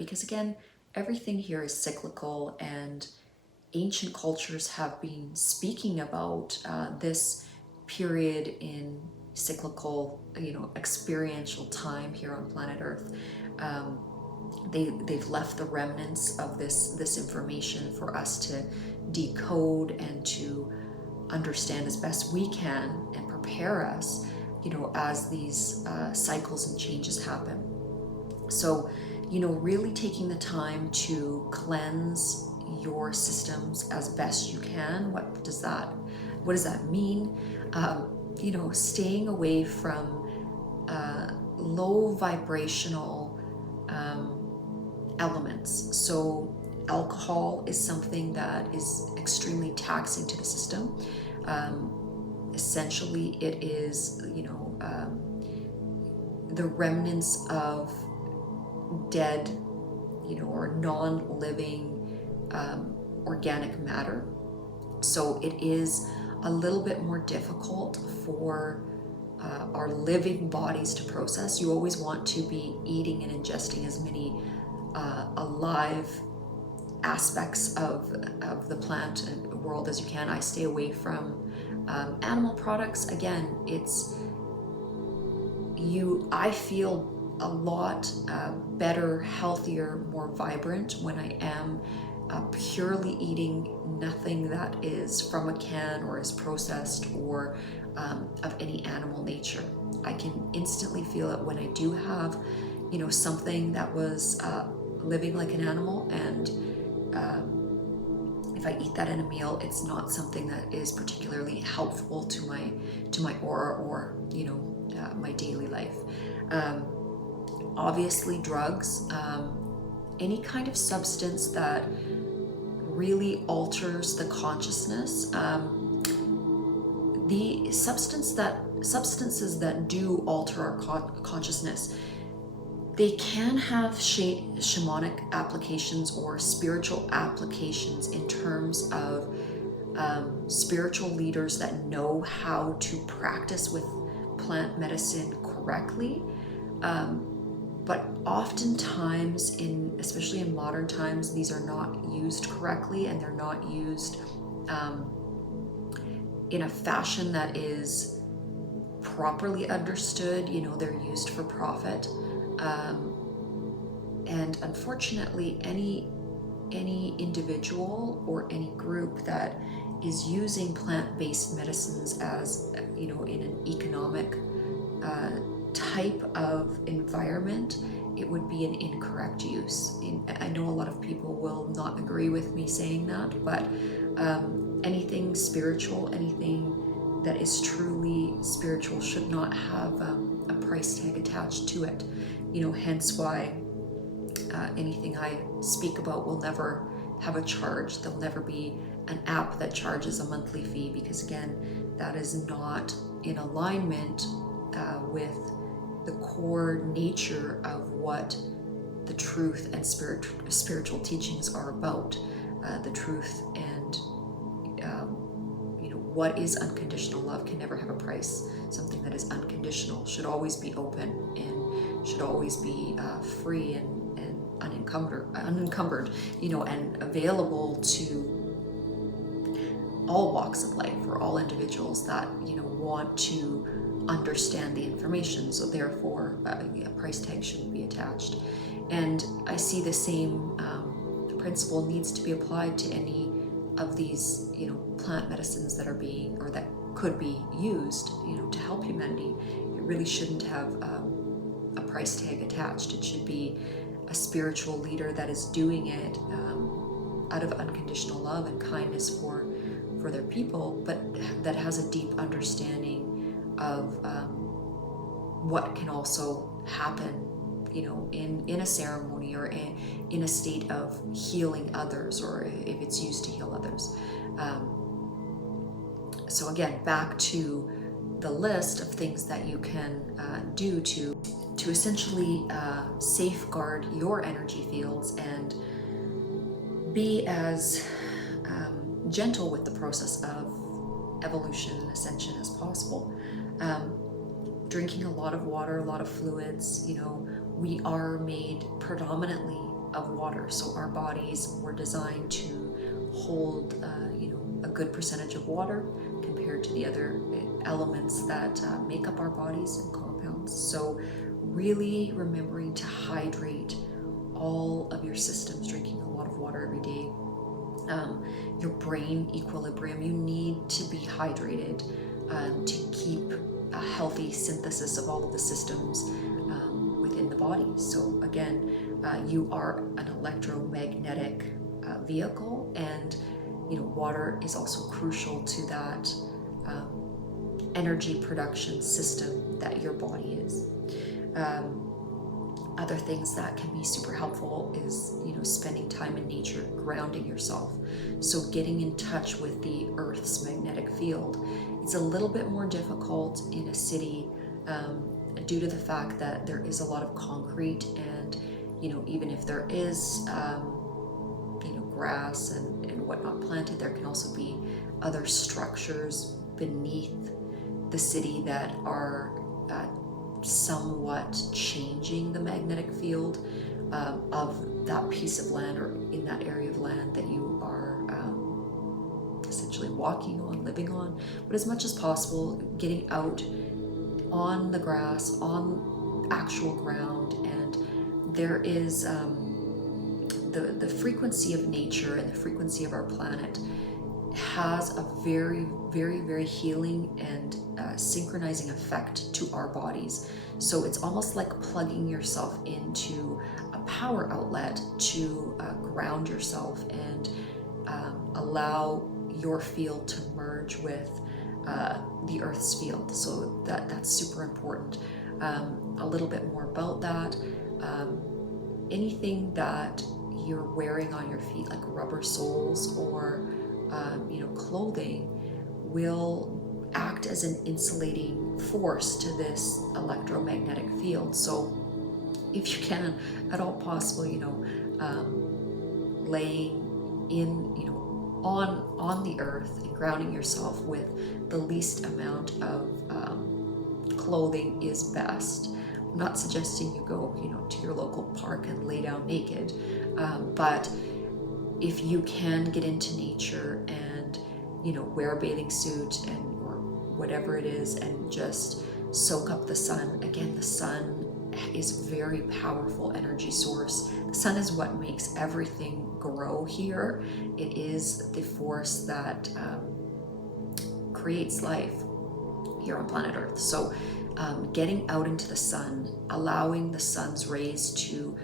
because again, everything here is cyclical, and ancient cultures have been speaking about this period in cyclical, experiential time here on planet Earth. They've left the remnants of this information for us to decode and to understand as best we can and prepare us, as these cycles and changes happen. So, really taking the time to cleanse your systems as best you can. What does that mean? Staying away from low vibrational elements. So alcohol is something that is extremely taxing to the system. Essentially, it is, the remnants of dead, or non-living organic matter. So it is a little bit more difficult for our living bodies to process. You always want to be eating and ingesting as many alive aspects of the plant and world as you can. I stay away from animal products. Again, I feel a lot better, healthier, more vibrant when I am purely eating nothing that is from a can or is processed or of any animal nature. I can instantly feel it when I do have, something that was living like an animal, and if I eat that in a meal, it's not something that is particularly helpful to my aura or my daily life. Obviously, drugs, any kind of substance that really alters the consciousness. The substances that do alter our consciousness, they can have shamanic applications or spiritual applications in terms of spiritual leaders that know how to practice with plant medicine correctly. But oftentimes, especially in modern times, these are not used correctly, and they're not used in a fashion that is properly understood. They're used for profit. And unfortunately, any individual or any group that is using plant-based medicines as, in an economic type of environment, it would be an incorrect use. I know a lot of people will not agree with me saying that, but anything spiritual, anything that is truly spiritual should not have a price tag attached to it. Hence why anything I speak about will never have a charge. There'll never be an app that charges a monthly fee, because again, that is not in alignment with the core nature of what the truth and spiritual teachings are about. The truth and what is unconditional love can never have a price. Something that is unconditional should always be open and should always be free and unencumbered, and available to all walks of life, or all individuals that want to understand the information. So therefore, a price tag shouldn't be attached. And I see the same principle needs to be applied to any of these, plant medicines that are being, or that could be used, to help humanity. It really shouldn't have a price tag attached. It should be a spiritual leader that is doing it out of unconditional love and kindness for their people, but that has a deep understanding of what can also happen, in a ceremony or in a state of healing others, or if it's used to heal others. So again, back to the list of things that you can do to essentially safeguard your energy fields and be as gentle with the process of evolution and ascension as possible. Drinking a lot of water, a lot of fluids. We are made predominantly of water. So our bodies were designed to hold, a good percentage of water compared to the other elements that make up our bodies and compounds. So really remembering to hydrate all of your systems, drinking a lot of water every day. Your brain equilibrium, you need to be hydrated to keep a healthy synthesis of all of the systems within the body. So again, you are an electromagnetic vehicle, and water is also crucial to that energy production system that your body is. Other things that can be super helpful is, spending time in nature, grounding yourself. So getting in touch with the Earth's magnetic field. It's a little bit more difficult in a city due to the fact that there is a lot of concrete, and, even if there is, grass and whatnot planted, there can also be other structures beneath the city that are somewhat changing the magnetic field of that piece of land, or in that area of land that you are essentially walking on, living on. But as much as possible, getting out on the grass, on actual ground. And there is the frequency of nature and the frequency of our planet has a very, very, very healing and synchronizing effect to our bodies. So it's almost like plugging yourself into a power outlet to ground yourself and allow your field to merge with the Earth's field. So that's super important. A little bit more about that. Anything that you're wearing on your feet, like rubber soles or clothing, will act as an insulating force to this electromagnetic field. So if you can at all possible, laying in, on the earth and grounding yourself with the least amount of clothing is best. I'm not suggesting you go, to your local park and lay down naked, but if you can get into nature and, wear a bathing suit or whatever it is, and just soak up the sun. Again, the sun is a very powerful energy source. The sun is what makes everything grow here. It is the force that creates life here on planet Earth. So getting out into the sun, allowing the sun's rays to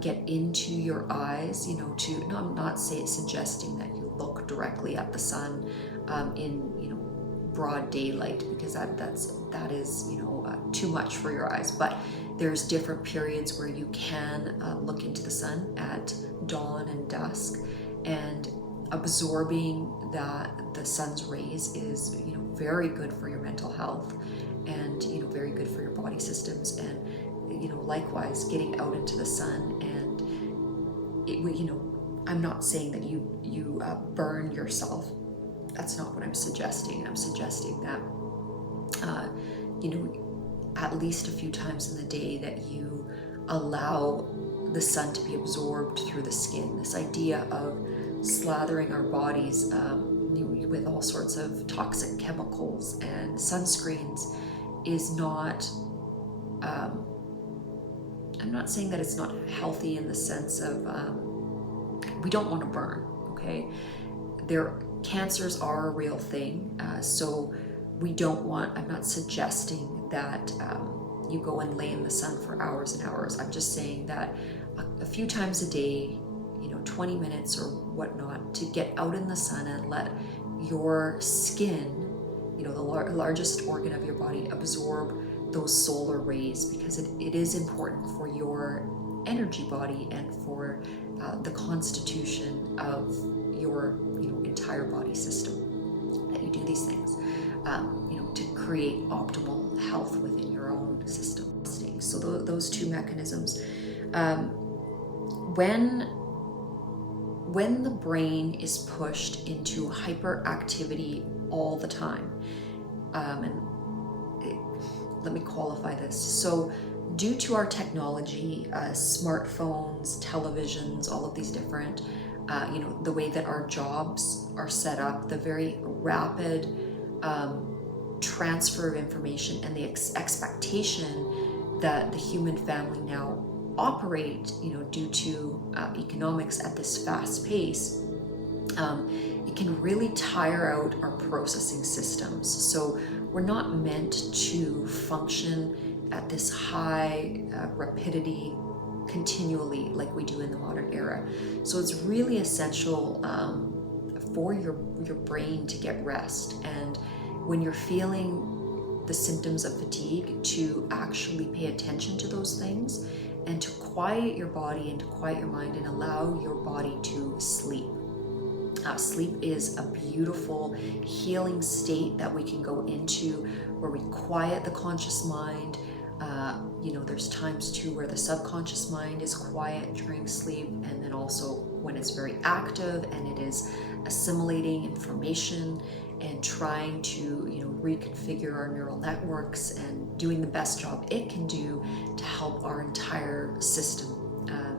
get into your eyes, I'm not suggesting that you look directly at the sun in broad daylight, because that is too much for your eyes. But there's different periods where you can look into the sun at dawn and dusk, and absorbing the sun's rays is very good for your mental health, and very good for your body systems. And likewise, getting out into the sun, and I'm not saying that you burn yourself. That's not what I'm suggesting. I'm suggesting that at least a few times in the day that you allow the sun to be absorbed through the skin. This idea of slathering our bodies with all sorts of toxic chemicals and sunscreens is not, I'm not saying that it's not healthy in the sense of we don't want to burn, okay? Cancers are a real thing, so we don't want, I'm not suggesting that you go and lay in the sun for hours and hours. I'm just saying that a few times a day, 20 minutes or whatnot, to get out in the sun and let your skin, the largest organ of your body, absorb those solar rays, because it is important for your energy body and for the constitution of your entire body system, that you do these things to create optimal health within your own system. So those two mechanisms. When the brain is pushed into hyperactivity all the time, let me qualify this. So due to our technology, smartphones, televisions, all of these different, the way that our jobs are set up, the very rapid transfer of information, and the expectation that the human family now operate, due to economics at this fast pace, it can really tire out our processing systems. So we're not meant to function at this high rapidity continually like we do in the modern era. So it's really essential for your brain to get rest, and when you're feeling the symptoms of fatigue, to actually pay attention to those things and to quiet your body and to quiet your mind and allow your body to sleep. Sleep is a beautiful healing state that we can go into, where we quiet the conscious mind. There's times too where the subconscious mind is quiet during sleep, and then also when it's very active and it is assimilating information and trying to reconfigure our neural networks and doing the best job it can do to help our entire system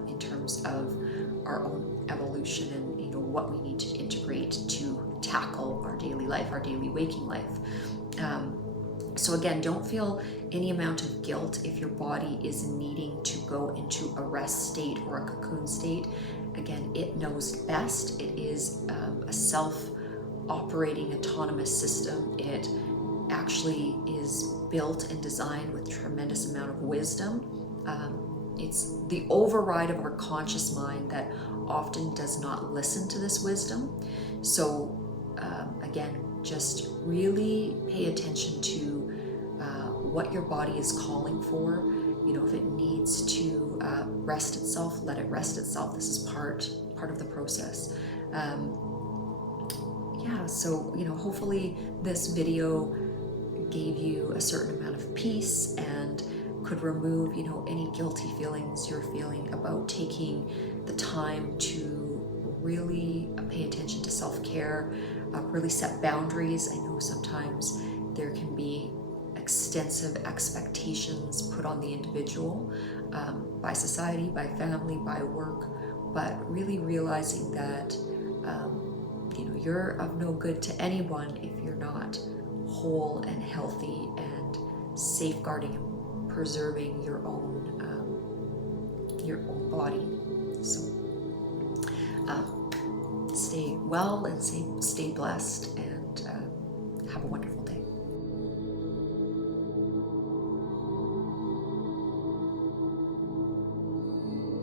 in terms of our own evolution and what we need to integrate to tackle our daily life, our daily waking life. So again, don't feel any amount of guilt if your body is needing to go into a rest state or a cocoon state. Again, it knows best. It is a self-operating autonomous system. It actually is built and designed with tremendous amount of wisdom. It's the override of our conscious mind that often does not listen to this wisdom. So again, just really pay attention to what your body is calling for. If it needs to rest itself, let it rest itself. This is part of the process. So hopefully this video gave you a certain amount of peace and could remove any guilty feelings you're feeling about taking the time to really pay attention to self-care, really set boundaries. I know sometimes there can be extensive expectations put on the individual by society, by family, by work, but really realizing that you're of no good to anyone if you're not whole and healthy and safeguarding and preserving your own body. So stay well and stay blessed, and have a wonderful